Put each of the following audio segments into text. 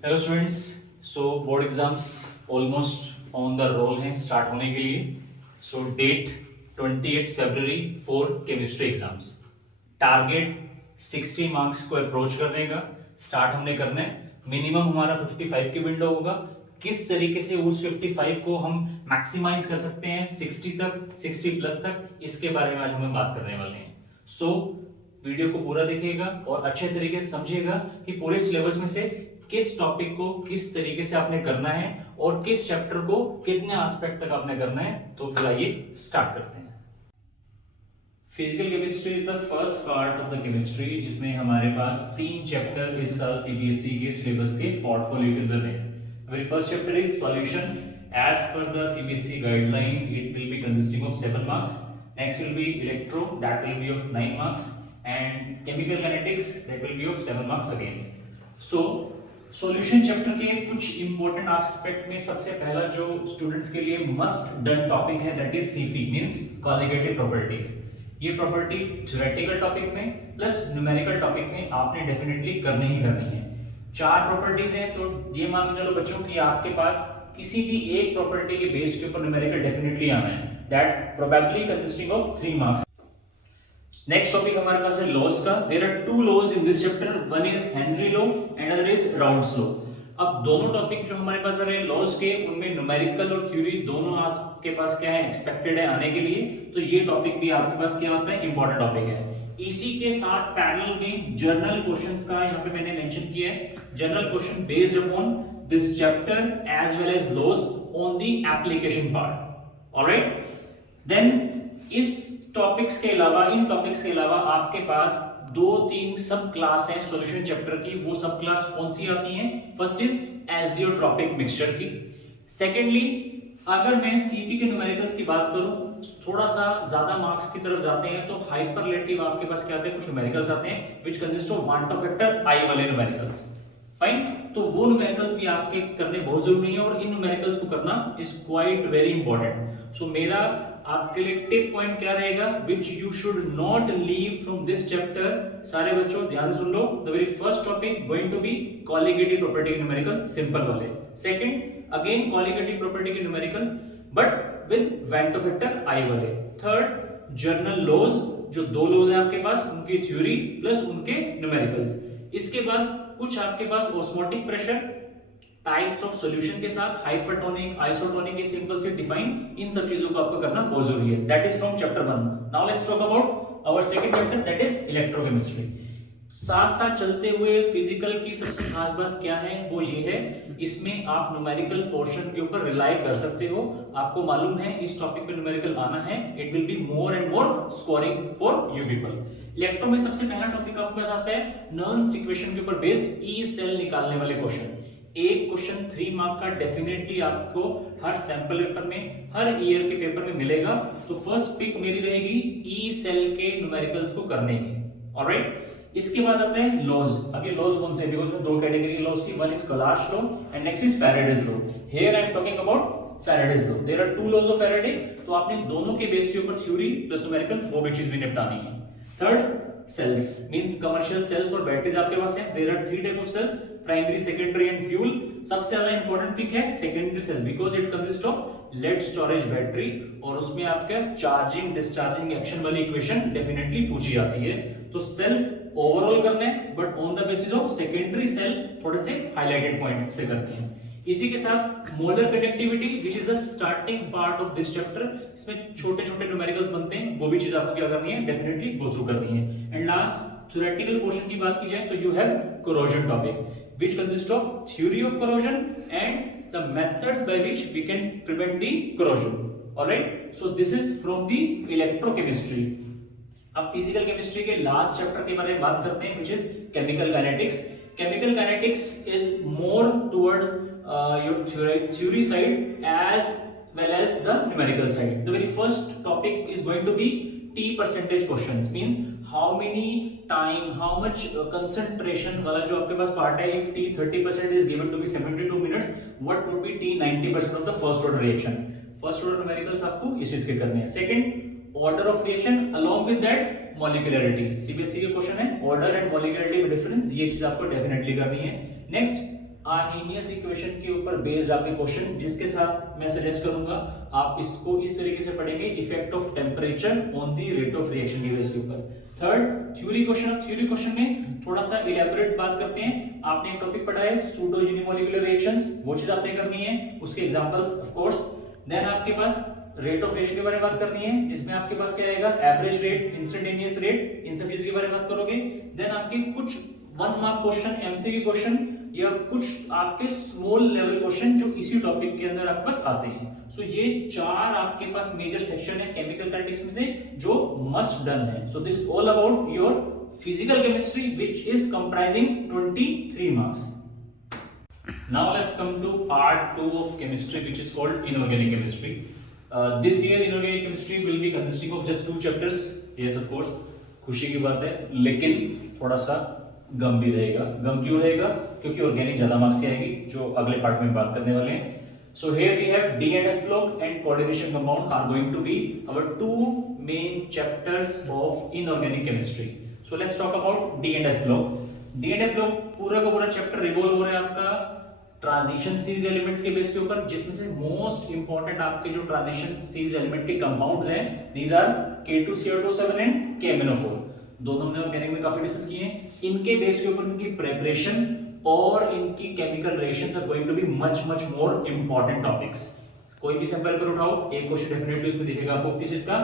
Hello students. So board exams almost on the roll हैं start होने के लिए। सो डेट 28 फरवरी for chemistry exams. Target 60 marks को अप्रोच करने का स्टार्ट हमने करना है। मिनिमम हमारा 55 की विंडो होगा। किस तरीके से उस 55 को हम मैक्सिमाइज कर सकते हैं 60 तक, 60 प्लस तक, इसके बारे में आज हम बात करने वाले हैं। सो वीडियो को पूरा देखिएगा और अच्छे तरीके से समझिएगा कि पूरे सिलेबस में से किस टॉपिक को किस तरीके से आपने करना है और किस चैप्टर को कितने एस्पेक्ट तक आपने करना है। तो फिर आइए स्टार्ट करते हैं। Physical chemistry is the first part of the chemistry, जिसमें हमारे पास 3 चैप्टर इस साल सीबीएसई के सिलेबस के पोर्टफोलियो के अंदर है। Very first chapter is solution. As per the CBSE guideline it will be consisting of 7 marks. Next will be electro, that will be of 9 marks, and chemical kinetics that will be of 7 marks again. So solution chapter के कुछ important aspect में सबसे पहला जो students के लिए must done topic है that is CP, means colligative properties. ये प्रॉपर्टी थ्योरेटिकल टॉपिक में प्लस न्यूमेरिकल टॉपिक में आपने डेफिनेटली करनी ही करनी है। 4 प्रॉपर्टीज हैं, तो ये मान के चलो बच्चों कि आपके पास किसी भी एक प्रॉपर्टी के बेस के ऊपर न्यूमेरिकल डेफिनेटली आना है, that probably consisting of 3 marks. Next topic हमारे पास है लॉज का। There are 2 laws in this chapter, one is Henry law and other is Raoult's law. अब दोनों टॉपिक जो हमारे पास है लॉज के, उनमें न्यूमेरिकल और थ्योरी दोनों आपके पास क्या है, एक्सपेक्टेड है आने के लिए। तो ये टॉपिक भी आपके पास क्या होता है, इंपॉर्टेंट टॉपिक है। इसी के साथ पैरेलल में जर्नल क्वेश्चंस का यहाँ पे मैंने मेंशन किया है, general question based upon this chapter as well as laws on the application part. Alright, then इस टॉपिक्स के अलावा, इन टॉपिक्स के अलावा आपके पास 2-3 सब क्लास हैं सॉल्यूशन चैप्टर की। वो सब क्लास कौन सी आती हैं? फर्स्ट इज एजियोट्रॉपिक मिक्सचर की। सेकेंडली, अगर मैं सीपी के न्यूमेरिकल्स की बात करूं, थोड़ा सा ज्यादा मार्क्स की तरफ जाते हैं तो हाइपरलेटिव आपके पास क्या आते हैं, कुछ न्यूमेरिकल्स आते हैं विच कंसिस्ट ऑफ 1 फैक्टर आई वाले न्यूमेरिकल्स। फाइन, तो वो न्यूमेरिकल्स भी आपके करने बहुत जरूरी है और इन न्यूमेरिकल्स को करना is quite very important. So मेरा आपके लिए टिप पॉइंट क्या रहेगा, which you should not leave from this chapter. सारे बच्चों ध्यान सुन लो। The very first topic going to be colligative property के न्यूमेरिकल, सिंपल वाले। सेकंड, अगेन कॉलिगेटिव प्रॉपर्टी के numericals but with van't factor i वाले। थर्ड, जर्नल लॉज, जो 2 लॉज है आपके पास, उनकी थ्योरी प्लस उनके न्यूमेरिकल्स। इसके बाद कुछ आपके पास osmotic pressure, types of solution के साथ हाइपरटोनिक, आइसोटोनिक, ये सिंपल से डिफाइन, इन सब चीजों को आपको करना बहुत जरूरी है। That is from chapter 1। Now let's talk about our second chapter that is electrochemistry. साथ साथ चलते हुए फिजिकल की सबसे खास बात क्या है, वो ये है, इसमें आप न्यूमेरिकल पोर्शन के ऊपर रिलाई कर सकते हो। आपको मालूम है इस टॉपिक पे न्यूमेरिकल आना है, it will be more and more scoring for you people. Electro में सबसे पहला टॉपिक आपके पास आता है नर्न्स इक्वेशन के ऊपर बेस्ड ई सेल निकालने वाले क्वेश्चन। एक क्वेश्चन 3 मार्क का डेफिनेटली आपको हर सैंपल पेपर में, हर ईयर के पेपर में मिलेगा। तो फर्स्ट पिक मेरी रहेगी ई सेल के न्यूमेरिकल्स को करने की। ऑलराइट, इसके बाद आते हैं लॉज। अब ये लॉज कौन से हैं, बिकॉज़ में 2 कैटेगरी लॉज की, one is Kohlrausch law and next is Faraday's law. Here I am talking about Faraday's law. There are 2 laws of Faraday, तो आपने दोनों के बेस के ऊपर थ्योरी प्लस न्यूमेरिकल वो भी चीज भी निपटानी है। Third, cells means commercial cells और बैटरीज आपके पास है। There are 3 type of cells, primary, secondary and fuel. सबसे ज्यादा इंपॉर्टेंट पिक है secondary cell, because it consist of lead storage battery, और उसमें आपका चार्जिंग डिस्चार्जिंग एक्शन वाली इक्वेशन डेफिनेटली पूछी जाती है। तो सेल्स ओवरऑल करने हैं but on the basis of secondary cell थोड़े से हाईलाइटेड पॉइंट से करते हैं। इसी के साथ molar conductivity which is the starting part of this chapter, इसमें छोटे छोटे न्यूमेरिकल्स बनते हैं, वो भी चीज आपको क्या करनी है, डेफिनेटली गो थ्रू करनी है। एंड लास्ट थ्योरेटिकल पोर्शन की बात की जाए तो you have corrosion topic which consist of theory of corrosion and the methods by which we can prevent the corrosion. Alright, so this is from the electrochemistry. अब physical chemistry के last chapter के बारे में बात करते हैं which is chemical kinetics. Chemical kinetics is more towards your theory side as well as the numerical side. The very first topic is going to be T percentage questions, means how many time, how much concentration वाला जो आपके पास part है, if T 30% is given to be 72 minutes, what would be T 90% of the first order reaction. First order numericals आपको इस चीज के करने हैं। Second, order of reaction, along with that molecularity. CBSE का क्वेश्चन है ऑर्डर एंड मॉलिक्यूलरिटी में difference, ये चीज आपको डेफिनेटली करनी है। नेक्स्ट, आर्हेनियस इक्वेशन के ऊपर बेस्ड आपके क्वेश्चन, जिसके साथ मैं सजेस्ट करूंगा आप इसको इस तरीके से पढ़ेंगे, effect of temperature on the rate of reaction के बेस के ऊपर। Third theory question, theory question में थोड़ा सा इलैबोरेट बात करते हैं। आपने एक टॉपिक पढ़ा है सूडो यूनिमोलिकुलर रिएक्शंस, वो चीज आपने करनी है, उसके एग्जांपल्स ऑफ कोर्स। देन आपके पास रेट ऑफ रिएक्शन के बारे में बात करनी है, जिसमें आपके पास क्या आएगा, एवरेज रेट, इंस्टेंटेनियस रेट, इन सब चीजों के बारे में बात करोगे। देन आपके कुछ 1 मार्क क्वेश्चन, एमसीक्यू क्वेश्चन या कुछ आपके स्मॉल लेवल क्वेश्चन जो इसी टॉपिक के अंदर आपके पास आते हैं। सो ये 4 आपके पास मेजर सेक्शन है केमिकल काइनेटिक्स में से जो मस्ट डन है। So this all about your physical chemistry which is comprising 23 marks. Now let's come to part 2 of chemistry, which is called inorganic chemistry. This year inorganic chemistry will be consisting of just 2 chapters. Yes, of course, खुशी की बात है, लेकिन थोड़ा सा गम भी रहेगा। गम क्यों रहेगा? क्योंकि ऑर्गेनिक ज्यादा मार्क्स की आएगी, जो अगले पार्ट में बात करने वाले हैं। So here we have D and F block and coordination compound are going to be our 2 main chapters of inorganic chemistry. So let's talk about D and F block. D and F block पूरा का पूरा chapter revolve हो रहा है आपका transition series elements के base के ऊपर, जिसमें से मोस्ट इंपॉर्टेंट आपके जो ट्रांजिशन सीरीज एलिमेंट के कंपाउंड्स हैं, these are K2CO27 and KMnO4। दोनों हमने ऑर्गेनिक में काफी डिस्कस किए हैं। इनके बेस के ऊपर इनकी प्रिपरेशन और इनकी chemical reactions are going to be much more important topics. कोई भी सैंपल पर उठाओ, एक क्वेश्चन डेफिनेटली उसमें दिखेगा आपको किस चीज का,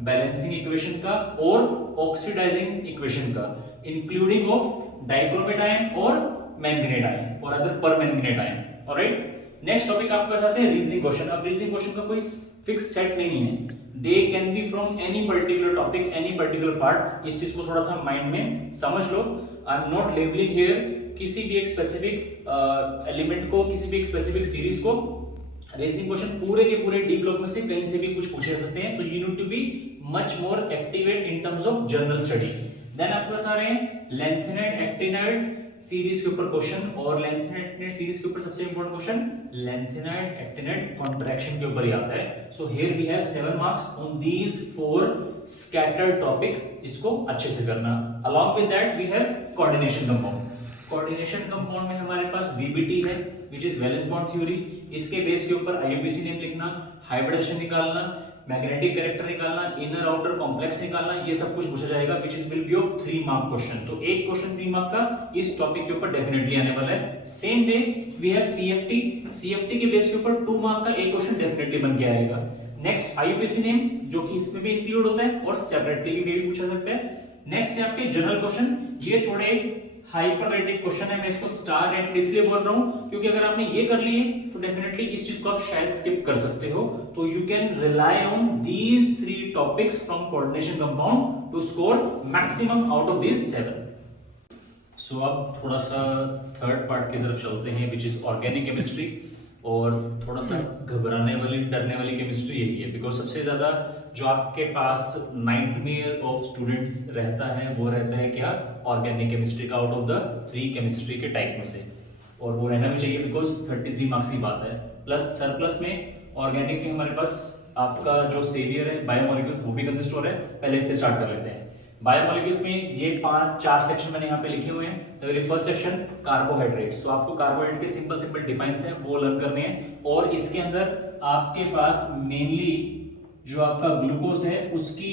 बैलेंसिंग इक्वेशन का और ऑक्सीडाइजिंग इक्वेशन का, इंक्लूडिंग ऑफ डाइक्रोमेट आयन और मैंगनीज आयन और other permanganate ion. Alright, next topic आपके पास आते हैं रीजनिंग क्वेश्चन। अब रीजनिंग क्वेश्चन का कोई फिक्स सेट नहीं है, they can be from any particular topic, any particular part. इस चीज को थोड़ा सा माइंड में समझ लो। I am not labelling here किसी भी एक स्पेसिफिक एलिमेंट को, किसी भी एक स्पेसिफिक सीरीज को। रीजनिंग क्वेश्चन पूरे के पूरे डी ब्लॉक में से कहीं से भी कुछ पूछे जा सकते हैं, तो you need to be much more activate in terms of general study. Then आपके पास आ रहे हैं लैंथेनाइड एक्टिनाइड सीरीज के ऊपर क्वेश्चन, और लैंथेनाइड एक्टिनाइड सीरीज के ऊपर सबसे important question lanthanide actinide contraction के ऊपर ही आता है। So here we have 7 marks on these 4 scattered topic, इसको अच्छे से करना। Along with that we have coordination compound. Coordination compound में हमारे पास VBT है, which is valence bond theory. इसके बेस के ऊपर IUPAC नेम लिखना, हाइब्रिडेशन निकालना, मैग्नेटिक कैरेक्टर निकालना, इनर आउटर कॉम्प्लेक्स निकालना, ये सब कुछ पूछा जाएगा, which is will be of 3 mark question. तो एक क्वेश्चन 3 मार्क का इस टॉपिक के ऊपर डेफिनेटली आने वाला है। Same day we have CFT के बेस के ऊपर 2 मार्क का एक क्वेश्चन डेफिनेटली बन के आएगा। नेक्स्ट IUPAC नेम, जो कि इसमें भी इंक्लूड होता है और सेपरेटली भी पूछा सकता है। नेक्स्ट है आपके जनरल क्वेश्चन, ये थोड़े हाइपर रेटेड क्वेश्चन है, मैं इसको स्टार रेटेड इसलिए बोल रहा हूं क्योंकि अगर आपने ये कर लिए तो डेफिनेटली इस चीज को आप शायद स्किप कर सकते हो। तो you can rely on these 3 topics from coordination compound to score maximum out of these 7। सो अब थोड़ा सा थर्ड पार्ट की तरफ चलते हैं, व्हिच इज ऑर्गेनिक केमिस्ट्री। और थोड़ा सा घबराने वाली, डरने वाली केमिस्ट्री यही है, बिकॉज सबसे ज्यादा जो आपके पास नाइटमेयर ऑफ स्टूडेंट्स रहता है वो रहता है क्या, ऑर्गेनिक केमिस्ट्री का, आउट ऑफ द 3 केमिस्ट्री के टाइप में से। और वो रहना भी चाहिए बिकॉज 33 मार्क्स की बात है। प्लस सरप्लस में ऑर्गेनिक में हमारे पास आपका जो सेवियर है बायोमोलिक्यूल्स, वो भी कंसिस्ट हो रहा है। पहले इससे स्टार्ट कर लेते हैं। बायोमोलिक्यूल्स में ये 4 सेक्शन मैंने यहाँ पे लिखे हुए हैं। वेरी फर्स्ट सेक्शन कार्बोहाइड्रेट्स, तो आपको कार्बोहाइड्रेट के सिंपल डिफाइंस हैं वो लर्न करने हैं। और इसके अंदर आपके पास मेनली जो आपका ग्लूकोज है उसकी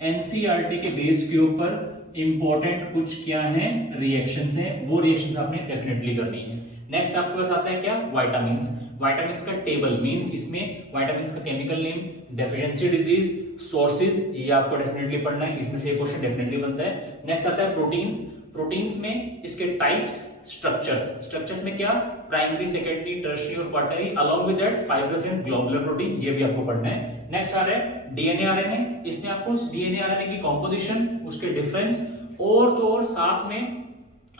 NCERT के बेस के ऊपर इंपॉर्टेंट कुछ क्या है, रिएक्शंस हैं, वो रिएक्शंस आपने डेफिनेटली करनी है। नेक्स्ट आपके पास आता है क्या, विटामिन्स। विटामिन्स का टेबल मींस इसमें विटामिन्स का chemical name, deficiency disease, sources, ये आपको डेफिनेटली पढ़ना है, इसमें से एक क्वेश्चन डेफिनेटली बनता है। नेक्स्ट आता है प्रोटीन्स। प्रोटीन्स में इसके टाइप्स, स्ट्रक्चर्स में क्या, प्राइमरी, सेकेंडरी, टर्शियरी और quaternary, along with that fibrous and globular protein, ये भी आपको पढ़ना है। नेक्स्ट आ रहा है DNA RNA, इसमें आपको DNA RNA की कॉम्पोजिशन, उसके डिफरेंस और तो और साथ में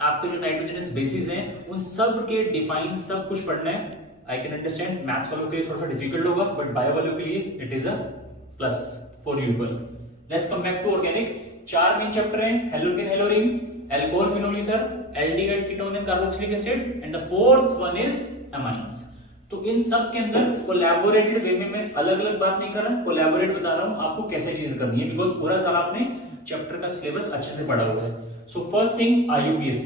आपके जो नाइट्रोजनस बेसिस हैं उन सब के डिफाइन सब कुछ पढ़ना है। आई कैन अंडरस्टैंड मैथ्स वालों के लिए थोड़ा सा डिफिकल्ट होगा, बट बायो वालों के लिए it is a plus for you. Let's come back to organic. 4 main chapter हैं, halogen, haloarene, alcohol, phenol ether, aldehyde, ketone and carboxylic acid, and the fourth one is amines. तो इन सब के अंदर collaborated वे में मैं अलग अलग बात नहीं कर रहा, कोलैबोरेट बता रहा हूं आपको कैसे चीज करनी है, बिकॉज पूरा साल आपने चैप्टर का सिलेबस अच्छे से पढ़ा हुआ है। So first thing IUPAC,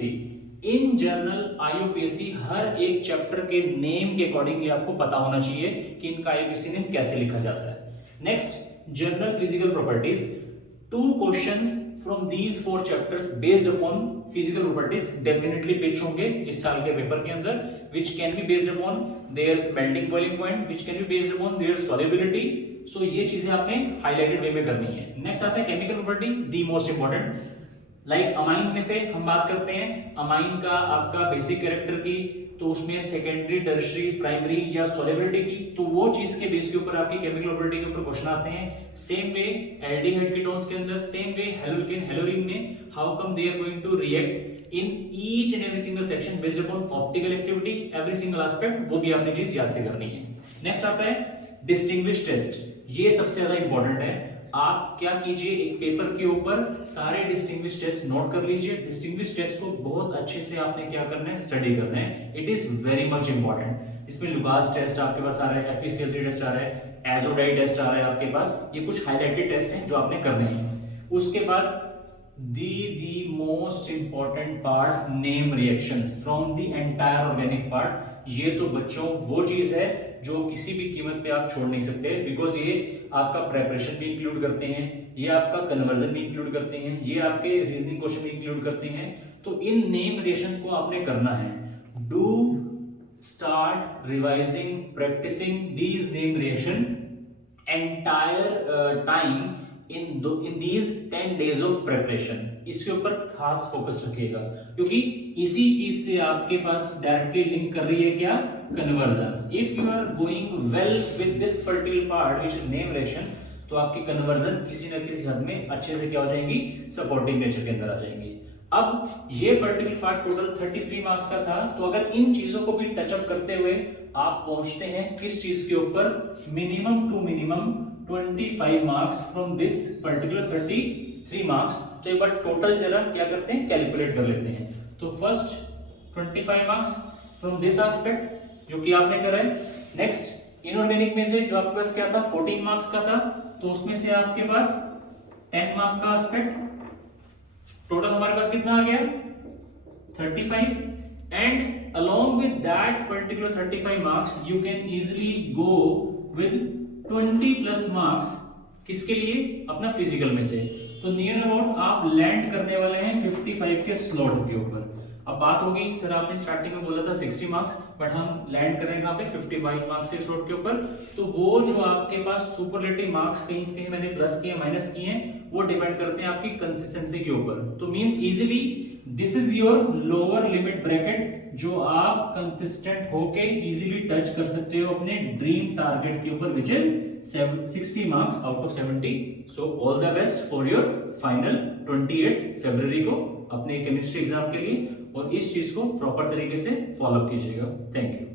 in general IUPAC हर एक चैप्टर के नेम के अकॉर्डिंगली आपको पता होना चाहिए कि इनका आईयूपीएससी नेम कैसे लिखा जाता है। Next, general physical properties, 2 questions from these 4 chapters based upon physical properties definitely pitch होंगे इस साल के पेपर के अंदर, which can be based upon their melting boiling point, which can be based upon their solubility. So ये चीजें आपने highlighted वे में करनी है। नेक्स्ट आता है chemical property, the most important. Like amine में से हम बात करते हैं, अमाइन का आपका बेसिक कैरेक्टर की, तो उसमें सेकेंडरी, टर्शियरी, प्राइमरी या सॉल्युबिलिटी की, तो वो चीज के बेस के ऊपर आपकी केमिकल प्रॉपर्टी के ऊपर क्वेश्चन आते हैं। सेम वे एल्डिहाइड कीटोन्स के अंदर, सेम वे हेलोकेन हेलोरीन में, how come they are going to react in each and every single section based upon optical activity, every single aspect, वो भी आपने चीज याद से करनी है। नेक्स्ट आता है डिस्टिंग्विश टेस्ट, ये सबसे ज्यादा इंपॉर्टेंट है। आप क्या कीजिए, एक पेपर के ऊपर सारे डिस्टिंग्विश टेस्ट नोट कर लीजिए। डिस्टिंग्विश टेस्ट को बहुत अच्छे से आपने क्या करना है, स्टडी करना है। It is very much important. इसमें लुकास टेस्ट आपके पास आ रहा है, FeCl3 टेस्ट आ रहा है, एजोडाई टेस्ट आ रहा है आपके पास, ये कुछ हाईलाइटेड टेस्ट हैं जो आपने करने हैं। उसके बाद the most important part, name reactions from the entire organic part. ये तो बच्चों वो चीज है जो किसी भी कीमत पे आप छोड़ नहीं सकते, बिकॉज ये आपका प्रेपरेशन भी इंक्लूड करते हैं, ये आपका कन्वर्जन भी इंक्लूड करते हैं, ये आपके रीजनिंग क्वेश्चन भी इंक्लूड करते हैं। तो इन नेम रिएक्शंस को आपने करना है। Do start revising, practising these name reaction entire time in these 10 days of preparation। इसके ऊपर खास फोकस रखिएगा, क्योंकि इसी चीज से आपके पास डायरेक्टली लिंक कर रही है क्या, conversions. If you are going well with this particular part which is name reaction, तो आपकी कन्वर्जन किसी न किसी हद में अच्छे से क्या हो जाएंगी, सपोर्टिव नेचर के अंदर आ जाएंगी। अब ये पर्टिकुलर पार्ट टोटल 33 मार्क्स का था, तो अगर इन चीजों को भी टचअप करते हुए आप पहुंचते हैं किस चीज के ऊपर, minimum to minimum 25 marks from this particular 33 marks. तो एक बार टोटल जरा क्या करते हैं, कैलकुलेट कर लेते हैं। तो first 25 marks from this aspect जो कि आपने करा है। नेक्स्ट इनऑर्गेनिक में से जो आपके पास क्या था, 14 मार्क्स का था, तो उसमें से आपके पास 10 मार्क्स का एस्पेक्ट, टोटल हमारे पास कितना आ गया, 35। And along with that particular 35 marks you can easily go with 20 plus marks किसके लिए, अपना फिजिकल में से। तो नियर अबाउट आप लैंड करने वाले हैं 55 के स्लॉट के ऊपर। अब बात होगी, सर आपने स्टार्टिंग में बोला था 60 मार्क्स, बट हम लैंड करेंगे यहाँ पे 55 मार्क्स के स्लॉट के ऊपर। तो वो जो आपके पास सुपरलेटिव मार्क्स कहीं कहीं मैंने प्लस किए माइनस किए हैं, वो डिपेंड करते हैं आपकी कंसिस्टेंसी के ऊपर। तो means easily this is your lower limit bracket, जो आप कंसिस्टेंट होके इजीली टच कर सकते हो अपने ड्रीम टारगेट के ऊपर, which is 60 marks out of 70। So all the best for your final 28 फरवरी को अपने केमिस्ट्री एग्जाम के लिए, और इस चीज को प्रॉपर तरीके से फॉलो कीजिएगा। Thank you.